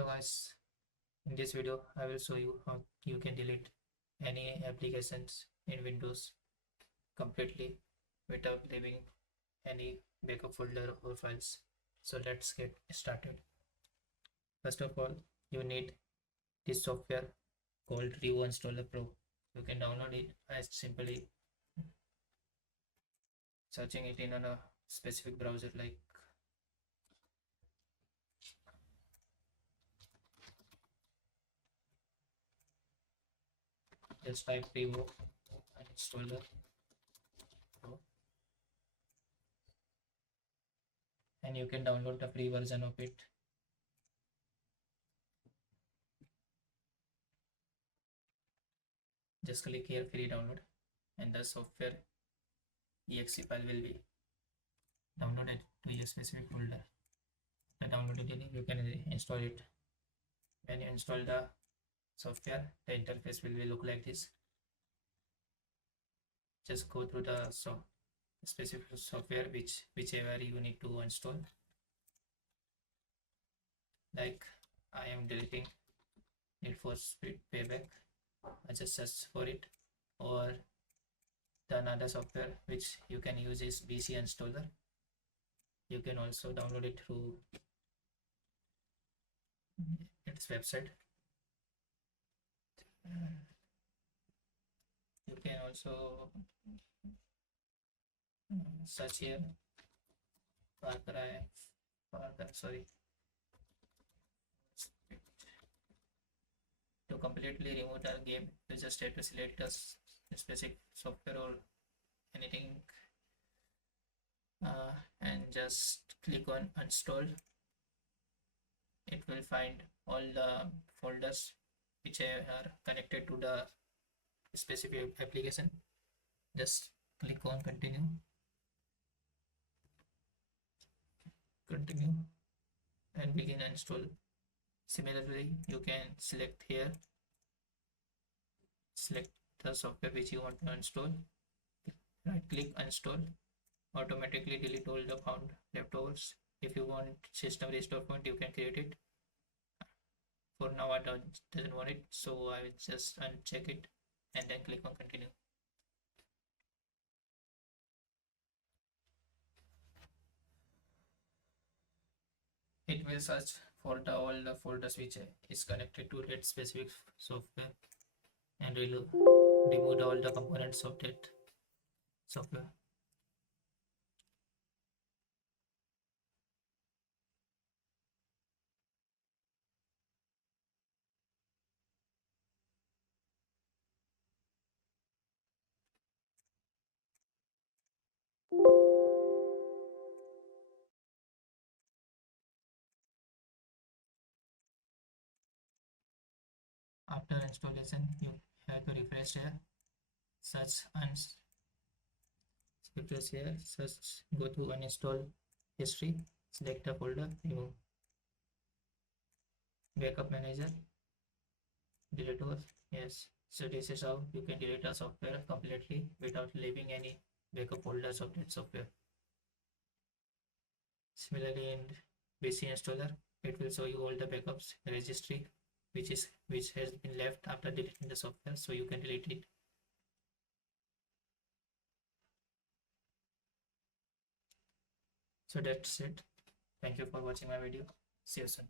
Hello guys, in this video I will show you how you can delete any applications in Windows completely without leaving any backup folder or files. So let's get started. First of all, you need this software called Uninstall Pro. You can download it by simply searching it in a specific browser like just type Revo Uninstaller Pro and you can download the free version of it. Just click here free download and the software exe file will be downloaded to your specific folder. The downloaded it, you can install it. When you install the software, the interface will look like this. Just go through the specific software whichever you need to install. Like I am deleting Need for Speed Payback. I just search for it, or the another software which you can use is VC installer. You can also download it through its website. You can also search here sorry, to completely remove the game you just have to select the specific software or anything and just click on uninstall. It will find all the folders which are connected to the specific application. Just click on continue and begin install. Similarly, you can select here, select the software which you want to install, right click install, automatically delete all the found leftovers. If you want system restore point, you can create it. For now I doesn't want it, so I will just uncheck it and then click on continue. It will search for all the folders which is connected to that specific software and remove all the components of that software. After installation, you have to refresh here, search and refresh here, search, go to uninstall history, select the folder, remove backup manager, delete all. Yes, so this is how you can delete a software completely without leaving any backup folders of that software. Similarly, in VC installer, it will show you all the backups registry which has been left after deleting the software, so you can delete it. So that's it. Thank you for watching my video. See you soon.